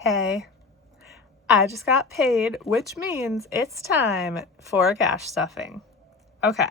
Hey, I just got paid, which means it's time for cash stuffing. Okay.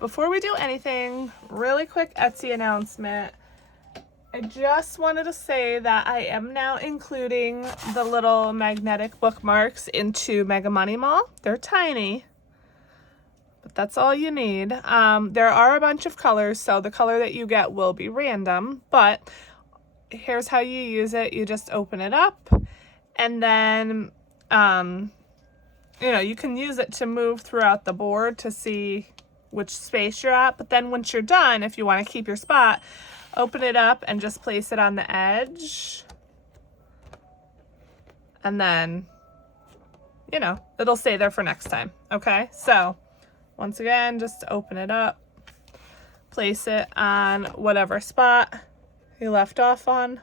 Before we do anything, really quick Etsy announcement. I just wanted to say that I am now including the little magnetic bookmarks into Mega Money Mall. They're tiny, but that's all you need. There are a bunch of colors, so the color that you get will be random, but here's how you use it. You just open it up, and then you can use it to move throughout the board to see which space you're at. But then once you're done, if you want to keep your spot, open it up and just place it on the edge, and then it'll stay there for next time. Okay, so once again, just open it up, place it on whatever spot you left off on,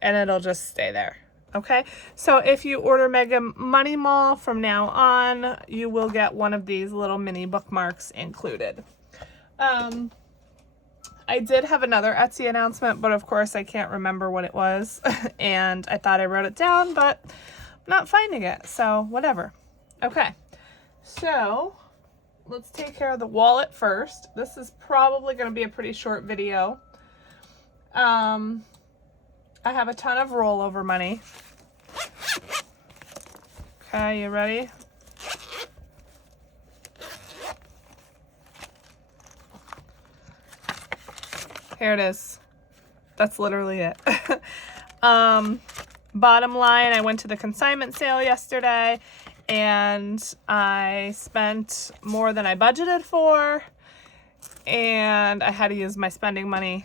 and it'll just stay there. Okay, so if you order Mega Money Mall from now on, you will get one of these little mini bookmarks included. I did have another Etsy announcement, but of course I can't remember what it was, and I thought I wrote it down, but I'm not finding it, so whatever. Okay, so let's take care of the wallet first. This is probably going to be a pretty short video. I have a ton of rollover money. Okay, you ready? Here it is. That's literally it. Bottom line, I went to the consignment sale yesterday and I spent more than I budgeted for, and I had to use my spending money.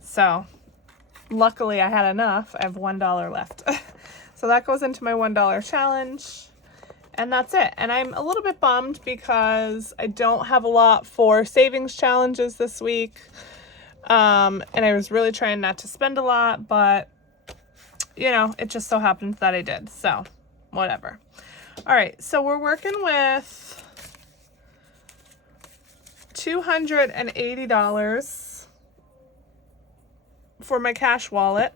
So luckily I had enough. I have $1 left. So that goes into my $1 challenge, and that's it. And I'm a little bit bummed because I don't have a lot for savings challenges this week. And I was really trying not to spend a lot, but it just so happens that I did. So whatever. All right. So we're working with $280 for my cash wallet.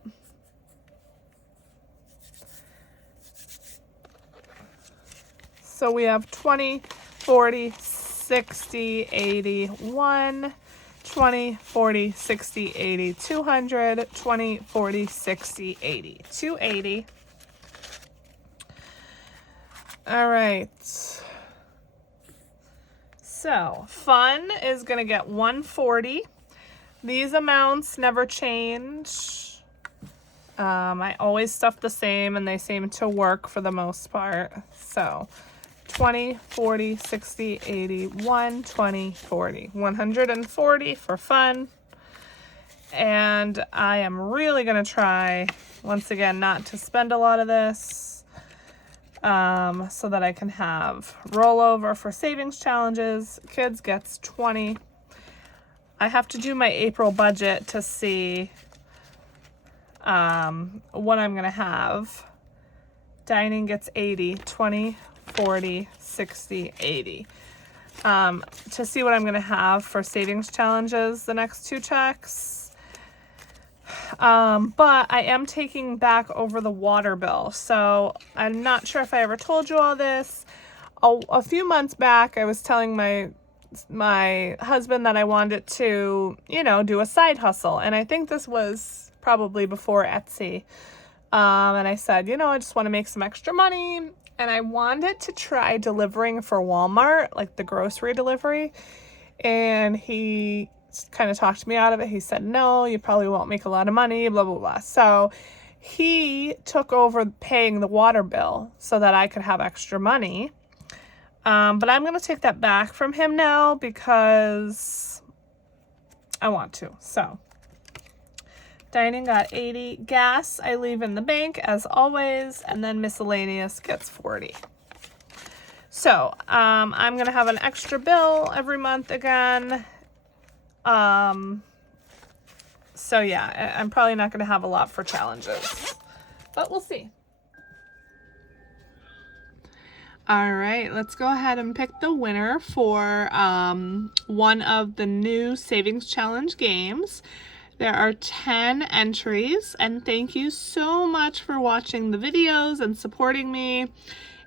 So we have 20, 40, 60, 80, 1, 20, 40, 60, 80, 200, 20, 40, 60, 80, 280. All right. So fun is going to get 140. These amounts never change. I always stuff the same, and they seem to work for the most part. So 20, 40, 60, 80, 1, 20, 40. 140 for fun. And I am really going to try, once again, not to spend a lot of this, so that I can have rollover for savings challenges. Kids gets 20. I have to do my April budget to see what I'm going to have. Dining gets 80, 20, 40, 60, 80. To see what I'm going to have for savings challenges the next two checks. But I am taking back over the water bill. So I'm not sure if I ever told you all this. A few months back, I was telling my husband that I wanted to, do a side hustle. And I think this was probably before Etsy. And I said, I just want to make some extra money. And I wanted to try delivering for Walmart, like the grocery delivery. And he kind of talked me out of it. He said, no, you probably won't make a lot of money, blah, blah, blah. So he took over paying the water bill so that I could have extra money. But I'm going to take that back from him now because I want to. So dining got 80. Gas I leave in the bank as always, and then miscellaneous gets 40. So I'm going to have an extra bill every month again. So yeah, I'm probably not going to have a lot for challenges, but we'll see. All right, let's go ahead and pick the winner for one of the new savings challenge games. There are 10 entries, and thank you so much for watching the videos and supporting me.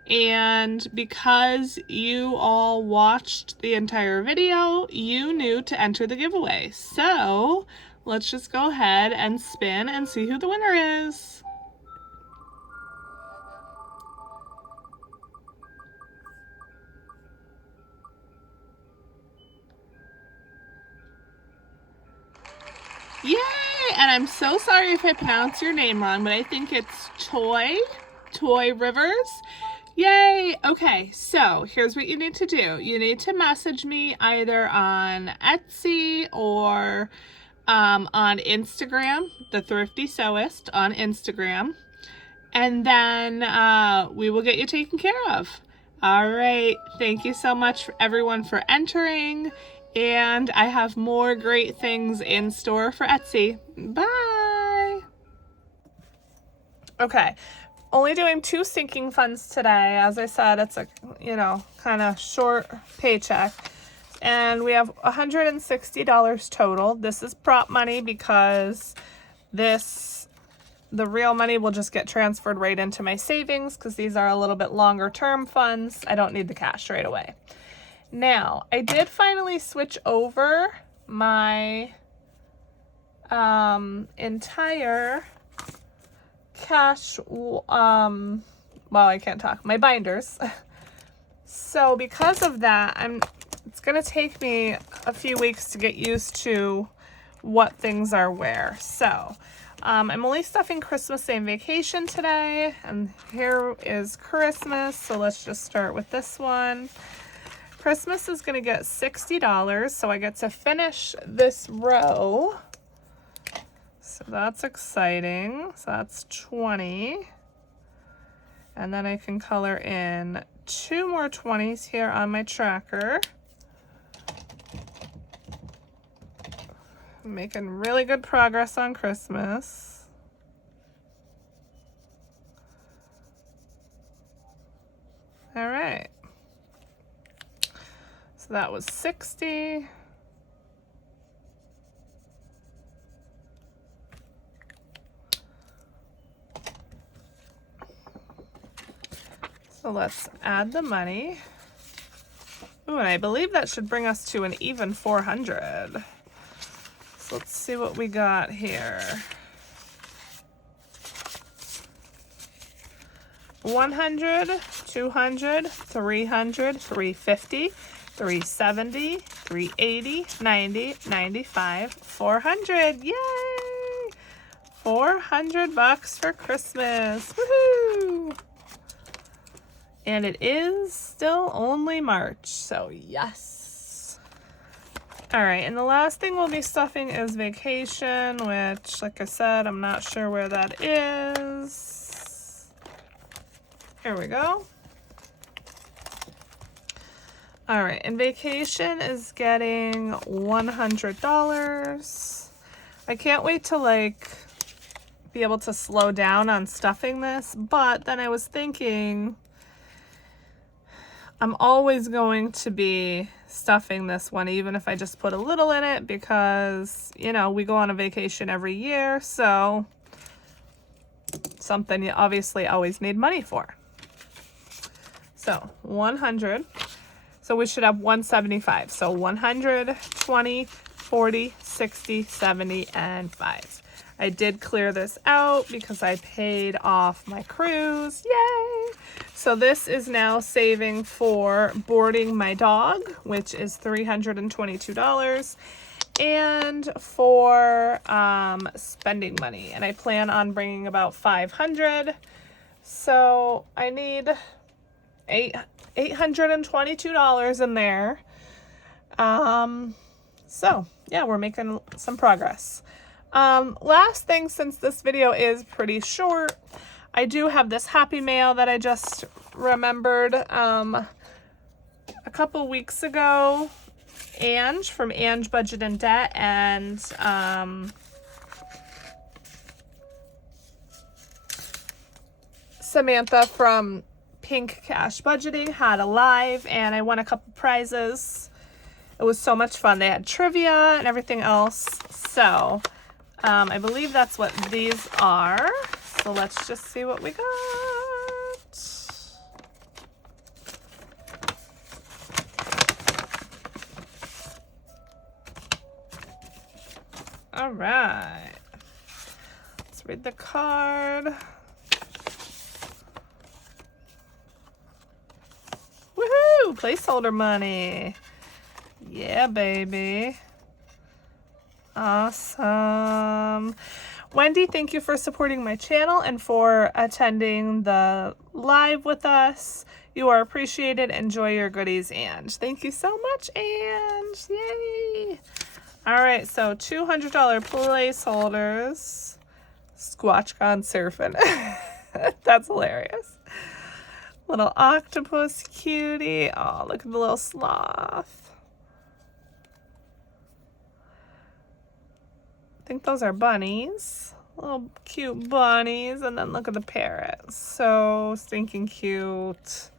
And because you all watched the entire video, you knew to enter the giveaway. So let's just go ahead and spin and see who the winner is. Yay! And I'm so sorry if I pronounce your name wrong, but I think it's Toy Rivers. Yay! Okay, so here's what you need to do. You need to message me either on Etsy or on Instagram, TheThriftySewist on Instagram, and then we will get you taken care of. All right, thank you so much everyone for entering, and I have more great things in store for Etsy. Bye! Okay, only doing 2 sinking funds today. As I said, it's a, kind of short paycheck. And we have $160 total. This is prop money because the real money will just get transferred right into my savings because these are a little bit longer term funds. I don't need the cash right away. Now, I did finally switch over my entire cash, I can't talk, my binders. So because of that, it's going to take me a few weeks to get used to what things are where. So I'm only stuffing Christmas and vacation today, and here is Christmas. So let's just start with this one. Christmas is going to get $60, so I get to finish this row. So that's exciting. So that's 20. And then I can color in 2 more 20s here on my tracker. I'm making really good progress on Christmas. All right. So that was 60. So let's add the money. Ooh, and I believe that should bring us to an even 400. So let's see what we got here. 100, 200, 300, 350, 370, 380, 90, 95, 400. Yay! $400 for Christmas. Woohoo! And it is still only March, so yes. All right, and the last thing we'll be stuffing is vacation, which, like I said, I'm not sure where that is. Here we go. All right, and vacation is getting $100. I can't wait to be able to slow down on stuffing this, but then I was thinking I'm always going to be stuffing this one, even if I just put a little in it, because, we go on a vacation every year, so something you obviously always need money for. So 100. So we should have 175. So 100, 20, 40, 60, 70, and 5. I did clear this out because I paid off my cruise. Yay! So this is now saving for boarding my dog, which is $322, and for spending money. And I plan on bringing about 500. So I need $822 in there. So yeah, we're making some progress. Last thing, since this video is pretty short, I do have this Happy Mail that I just remembered. A couple weeks ago, Ange from Ange Budget and Debt and Samantha from Pink Cash Budgeting had a live, and I won a couple prizes. It was so much fun. They had trivia and everything else. So I believe that's what these are. So let's just see what we got. All right. Let's read the card. Woohoo! Placeholder money. Yeah, baby. Awesome. Wendy, thank you for supporting my channel and for attending the live with us. You are appreciated. Enjoy your goodies, and thank you so much, and yay. All right, so $200 placeholders. Squatch gone surfing. That's hilarious. Little octopus cutie. Oh, look at the little sloth. I think those are bunnies. Little cute bunnies. And then look at the parrot. So stinking cute.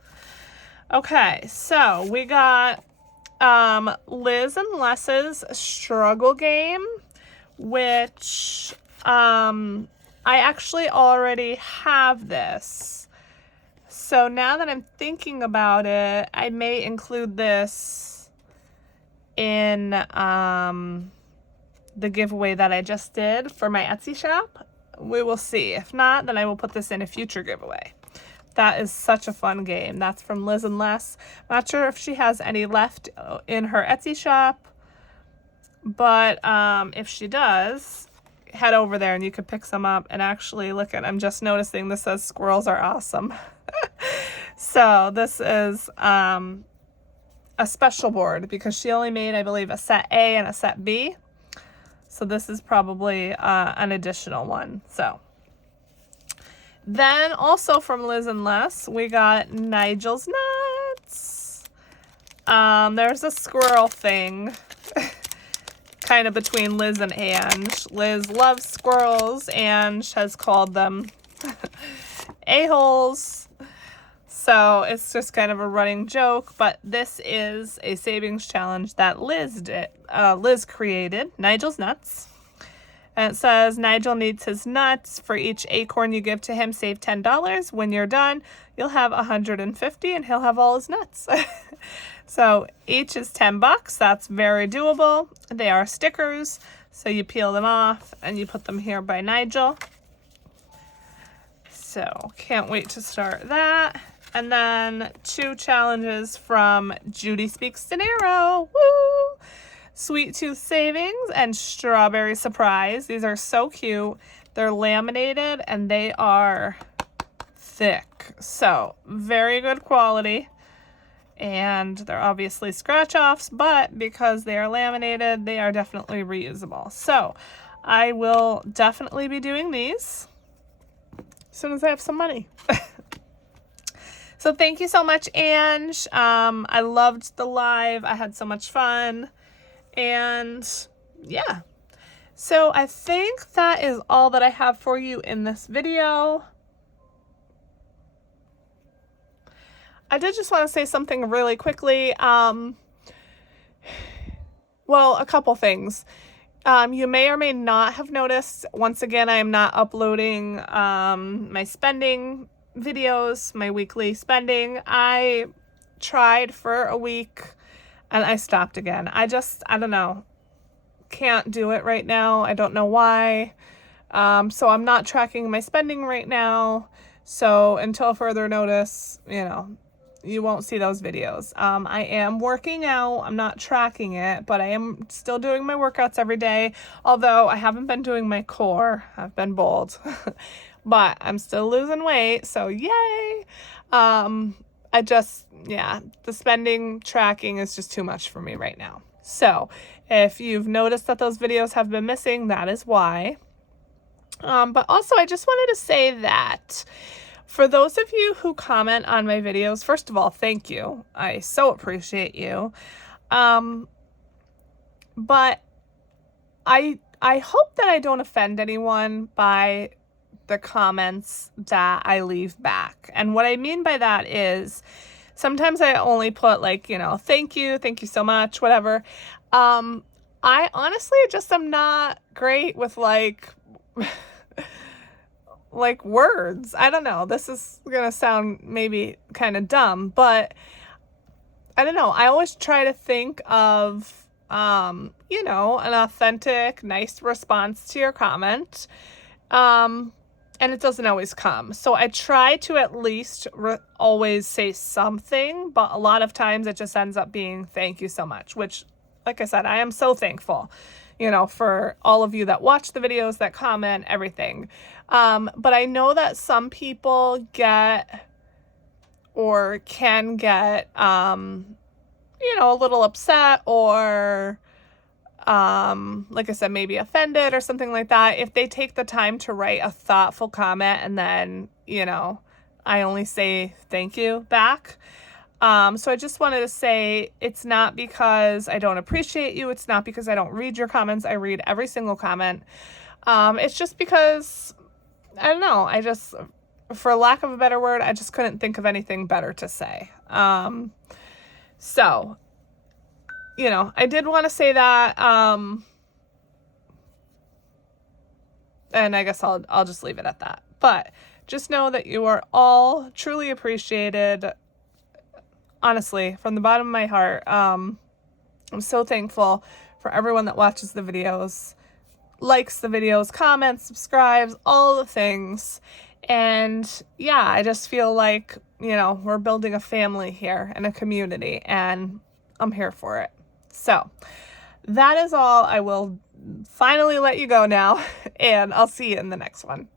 Okay, so we got Liz and Les's struggle game, which I actually already have this. So now that I'm thinking about it, I may include this in the giveaway that I just did for my Etsy shop. We will see. If not, then I will put this in a future giveaway. That is such a fun game. That's from Liz and Les. Not sure if she has any left in her Etsy shop, but if she does, head over there and you could pick some up. And actually, look at, I'm just noticing this says squirrels are awesome. So this is a special board because she only made, I believe, a set A and a set B. So this is probably an additional one. So then also from Liz and Les, we got Nigel's Nuts. There's a squirrel thing kind of between Liz and Ange. Liz loves squirrels. Ange has called them a-holes. So it's just kind of a running joke, but this is a savings challenge that Liz created, Nigel's Nuts. And it says, Nigel needs his nuts. For each acorn you give to him, save $10. When you're done, you'll have 150 and he'll have all his nuts. So each is $10. That's very doable. They are stickers. So you peel them off and you put them here by Nigel. So can't wait to start that. And then 2 challenges from Judy Speaks Dinero. Woo! Sweet Tooth Savings and Strawberry Surprise. These are so cute. They're laminated and they are thick. So very good quality. And they're obviously scratch offs, but because they are laminated, they are definitely reusable. So I will definitely be doing these as soon as I have some money. So thank you so much, Ange. I loved the live. I had so much fun. And yeah. So I think that is all that I have for you in this video. I did just want to say something really quickly. Well, a couple things. You may or may not have noticed, once again, I am not uploading my spending videos, my weekly spending. I tried for a week and I stopped again. I don't know, can't do it right now. I don't know why. So I'm not tracking my spending right now. So until further notice, you won't see those videos. I am working out. I'm not tracking it, but I am still doing my workouts every day. Although I haven't been doing my core. I've been bold. But I'm still losing weight, so yay. The spending tracking is just too much for me right now. So if you've noticed that those videos have been missing, that is why. But also I just wanted to say that for those of you who comment on my videos, first of all, thank you. I so appreciate you. But I hope that I don't offend anyone by the comments that I leave back. And what I mean by that is sometimes I only put thank you so much, whatever. I honestly just am not great with like words. I don't know. This is gonna sound maybe kind of dumb, but I don't know. I always try to think of, an authentic, nice response to your comment. And it doesn't always come. So I try to at least always say something, but a lot of times it just ends up being thank you so much, which, like I said, I am so thankful, for all of you that watch the videos, that comment, everything. But I know that some people get or can get, a little upset or, like I said, maybe offended or something like that if they take the time to write a thoughtful comment and then, I only say thank you back. So I just wanted to say it's not because I don't appreciate you. It's not because I don't read your comments. I read every single comment. It's just because, I don't know, for lack of a better word, I just couldn't think of anything better to say. So, I did want to say that, and I guess I'll just leave it at that. But just know that you are all truly appreciated. Honestly, from the bottom of my heart, I'm so thankful for everyone that watches the videos, likes the videos, comments, subscribes, all the things. And yeah, I just feel like, we're building a family here and a community, and I'm here for it. So that is all. I will finally let you go now, and I'll see you in the next one.